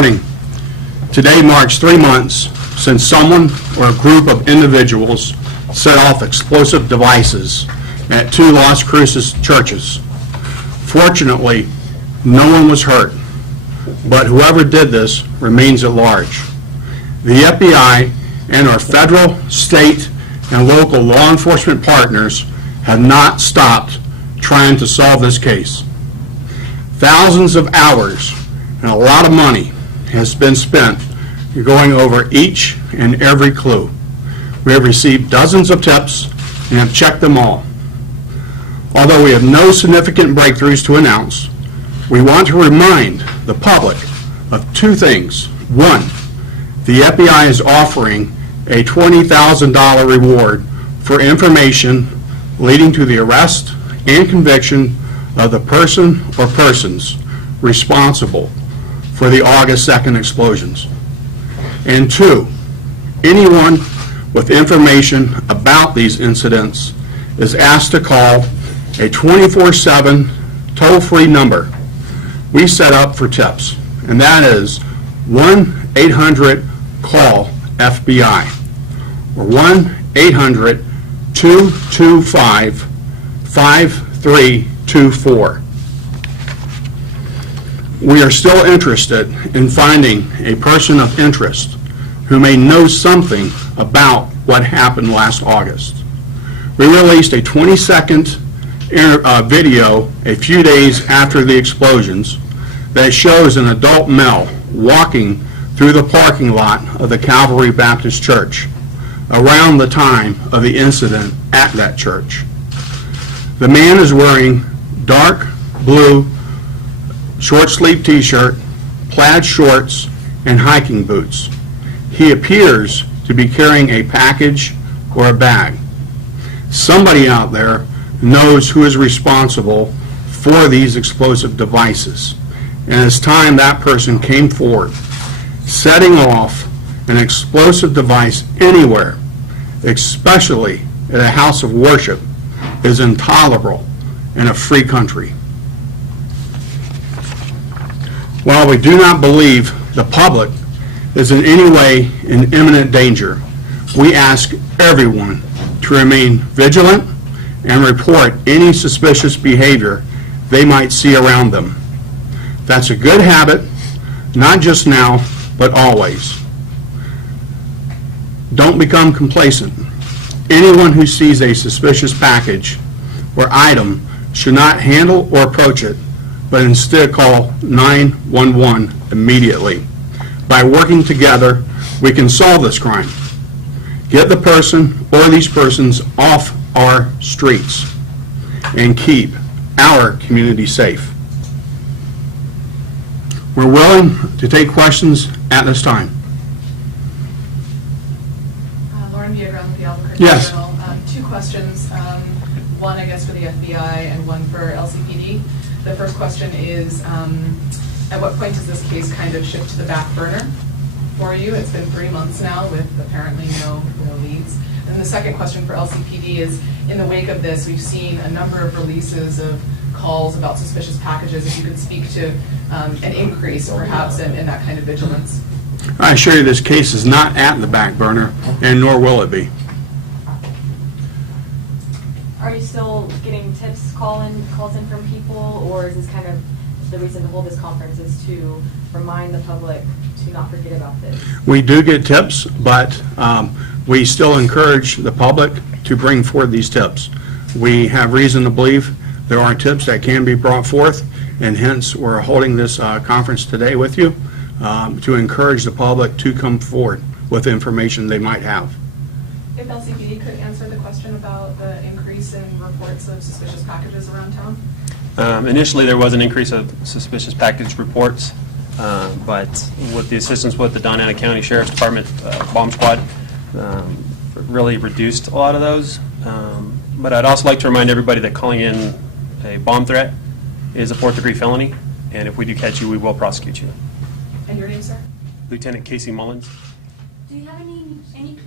morning. Today marks 3 months since someone or a group of individuals set off explosive devices at 2 Las Cruces churches. Fortunately, no one was hurt, but whoever did this remains at large. The FBI and our federal, state, and local law enforcement partners have not stopped trying to solve this case. Thousands of hours and a lot of money has been spent going over each and every clue. We have received dozens of tips and have checked them all. Although we have no significant breakthroughs to announce, we want to remind the public of 2 things. 1, the FBI is offering a $20,000 reward for information leading to the arrest and conviction of the person or persons responsible for the August 2nd explosions. And 2, anyone with information about these incidents is asked to call a 24/7 toll-free number we set up for tips, and that is 1-800-CALL-FBI or 1-800-225-5324. We are still interested in finding a person of interest who may know something about what happened last August. We released a 20-second video a few days after the explosions that shows an adult male walking through the parking lot of the Calvary Baptist Church around the time of the incident at that church. The man is wearing dark blue short-sleeved t-shirt, plaid shorts, and hiking boots. He appears to be carrying a package or a bag. Somebody out there knows who is responsible for these explosive devices, and it's time that person came forward. Setting off an explosive device anywhere, especially at a house of worship, is intolerable in a free country. While we do not believe the public is in any way in imminent danger, we ask everyone to remain vigilant and report any suspicious behavior they might see around them. That's a good habit, not just now, but always. Don't become complacent. Anyone who sees a suspicious package or item should not handle or approach it, but instead call 911 immediately. By working together, we can solve this crime. Get the person or these persons off our streets and keep our community safe. We're willing to take questions at this time. Yes. 2 questions. One, I guess, for the FBI and one for LCPD. The first question is, at what point does this case kind of shift to the back burner for you? It's been 3 months now with apparently no leads. And the second question for LCPD is, in the wake of this, we've seen a number of releases of calls about suspicious packages. If you could speak to an increase, perhaps, in that kind of vigilance. I assure you this case is not at the back burner, and nor will it be. Are you still getting tips, calls in from people, or is this kind of the reason to hold this conference is to remind the public to not forget about this? We do get tips, but we still encourage the public to bring forward these tips. We have reason to believe there are tips that can be brought forth, and hence we're holding this conference today with you to encourage the public to come forward with information they might have. If LCPD could answer the question about the increase in reports of suspicious packages around town? Initially, there was an increase of suspicious package reports, but with the assistance with the Doñana County Sheriff's Department bomb squad, really reduced a lot of those. But I'd also like to remind everybody that calling in a bomb threat is a 4th-degree felony, and if we do catch you, we will prosecute you. And your name, sir? Lieutenant Casey Mullins. Do you have any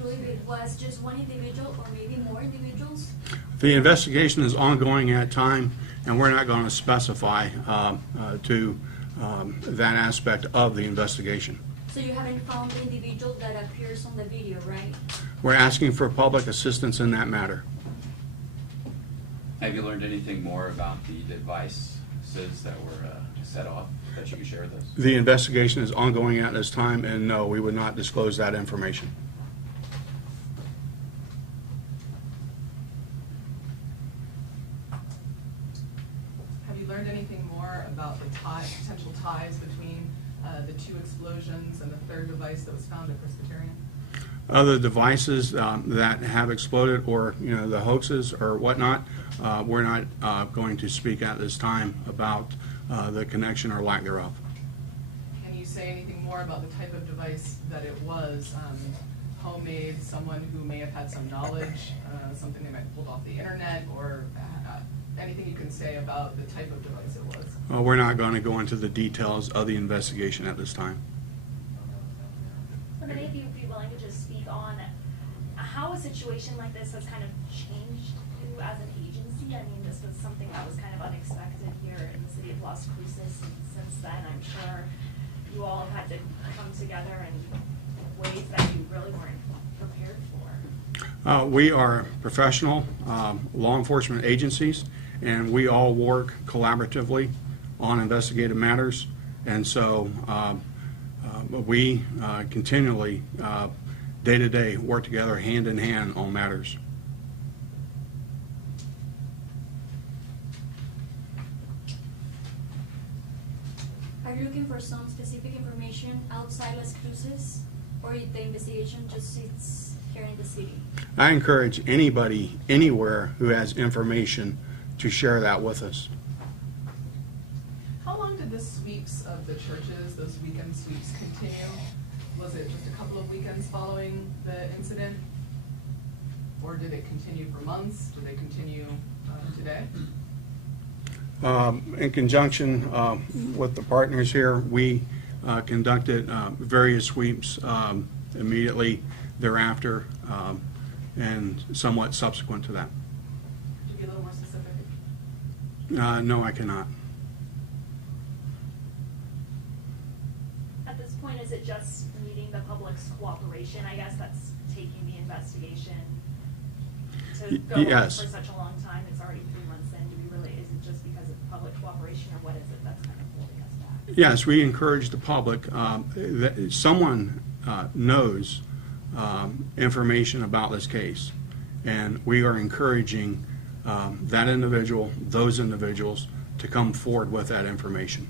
clue if it was just one individual or maybe more individuals? The investigation is ongoing at time, and we're not going to specify to that aspect of the investigation. So you haven't found the individual that appears on the video, right? We're asking for public assistance in that matter. Have you learned anything more about the devices that were set off that you can share with us? The investigation is ongoing at this time, and no, we would not disclose that information. Have you learned anything more about the potential ties between the two explosions and the third device that was found at Presbyterian? Other devices that have exploded, or the hoaxes or whatnot, we're not going to speak at this time about the connection or lack thereof. Can you say anything more about the type of device that it was? Homemade, someone who may have had some knowledge, something they might have pulled off the internet, or anything you can say about the type of device it was? We're not going to go into the details of the investigation at this time. Would any of you be willing to just speak on how a situation like this has kind of changed you as an agency? I mean, this was something that was kind of unexpected here in the city of Las Cruces, and since then, I'm sure you all have had to come together in ways that you really weren't prepared for. We are professional law enforcement agencies, and we all work collaboratively on investigative matters, and so we continually, day to day, work together hand in hand on matters. Are you looking for some specific information outside Las Cruces, or the investigation just sits here in the city? I encourage anybody, anywhere, who has information to share that with us. How long did the sweeps of the churches, those weekend sweeps, continue? Was it just a couple of weekends following the incident? Or did it continue for months? Did they continue today? In conjunction with the partners here, we conducted various sweeps immediately thereafter and somewhat subsequent to that. Could you be a little more specific? No, I cannot. At this point, is it just needing the public's cooperation? I guess that's taking the investigation to go on Yes. for such a long time. It's already 3 months in. Do we really, is it just because of public cooperation, or what is it that's kind of holding us back? Yes, we encourage the public that someone knows information about this case, and we are encouraging that individual, those individuals, to come forward with that information.